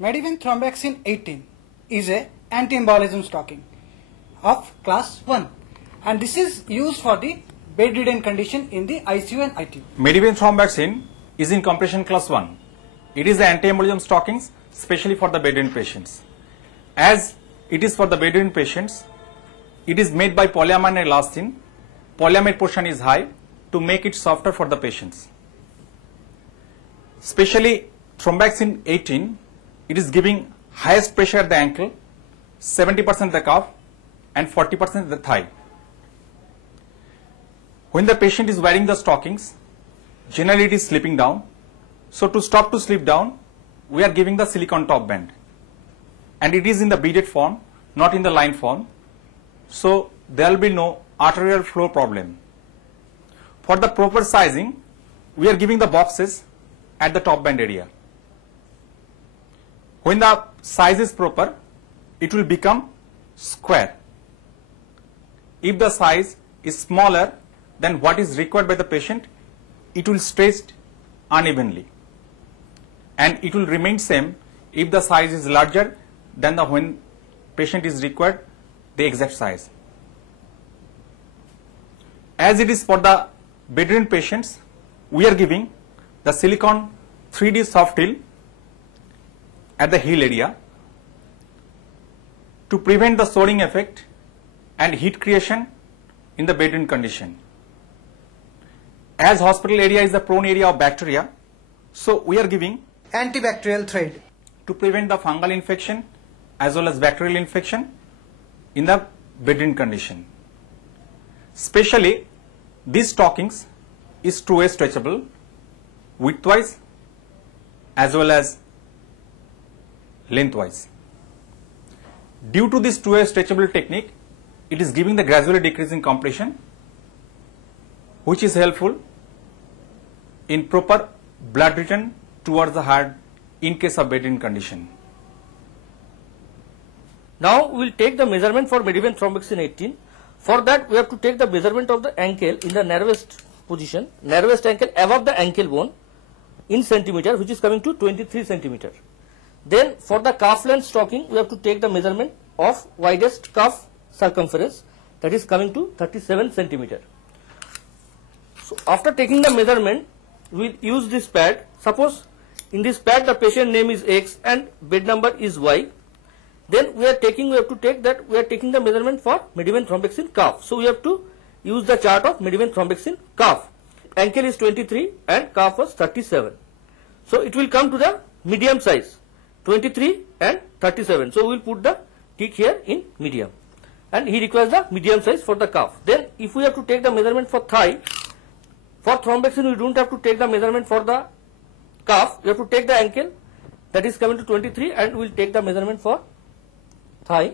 Medivin Thromboxane 18 is a anti-embolism stocking of class 1, and this is used for the bedridden condition in the ICU and ITU. Medivin Thromboxane is in compression class 1. It is the anti-embolism stockings specially for the bedridden patients. As it is for the bedridden patients, it is made by polyamide and elastin. Polyamide portion is high to make it softer for the patients. Especially Thromboxane 18, it is giving highest pressure at the ankle, 70% the calf and 40% the thigh. When the patient is wearing the stockings, generally it is slipping down. So to stop to slip down, we are giving the silicone top band. And it is in the beaded form, not in the line form. So there will be no arterial flow problem. For the proper sizing, we are giving the boxes at the top band area. When the size is proper, it will become square. If the size is smaller than what is required by the patient, it will stretch unevenly. And it will remain same if the size is larger than the when patient is required the exact size. As it is for the bedridden patients, we are giving the silicone 3D soft heel at the heel area to prevent the soaring effect and heat creation in the bedridden condition. As hospital area is the prone area of bacteria, so we are giving Antibacterial thread to prevent the fungal infection as well as bacterial infection in the bedridden condition. Especially these stockings is two-way stretchable widthwise as well as lengthwise. Due to this two-way stretchable technique, it is giving the gradually decreasing compression, which is helpful in proper blood return towards the heart in case of bedridden condition. Now we will take the measurement for Medivin Thromboxane 18. For that we have to take the measurement of the ankle in the narrowest position, narrowest ankle above the ankle bone in centimeter, which is coming to 23 centimeter. Then for the calf length stocking, we have to take the measurement of widest calf circumference, that is coming to 37 centimeter. So after taking the measurement, we will use this pad. Suppose in this pad the patient name is X and bed number is Y. Then we have to take the measurement for Medivin Thromboxane calf. So we have to use the chart of Medivin Thromboxane calf. Ankle is 23 and calf was 37. So it will come to the medium size, 23 and 37. So we will put the tick here in medium, and he requires the medium size for the calf. Then if we have to take the measurement for thigh, for Thromboxane we don't have to take the measurement for the calf. We have to take the ankle, that is coming to 23, and we will take the measurement for thigh,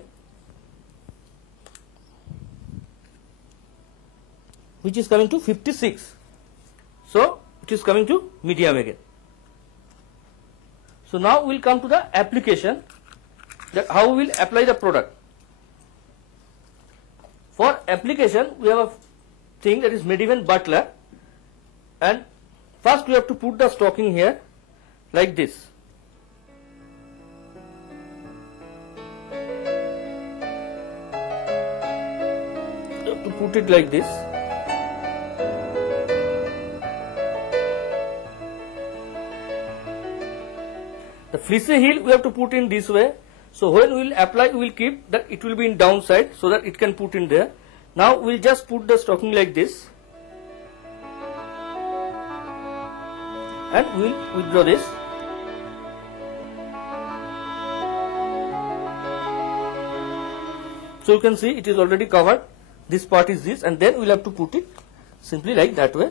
which is coming to 56. So it is coming to medium again. So now we will come to the application, that how we will apply the product. For application we have a thing that is Medivin Butler, and first we have to put the stocking here like this. You have to put it like this. The fleecy heel we have to put in this way. So when we will apply, we will keep that it will be in downside so that it can put in there. Now we will just put the stocking like this, and we will withdraw this. So you can see it is already covered. This part is this, and then we will have to put it simply like that way.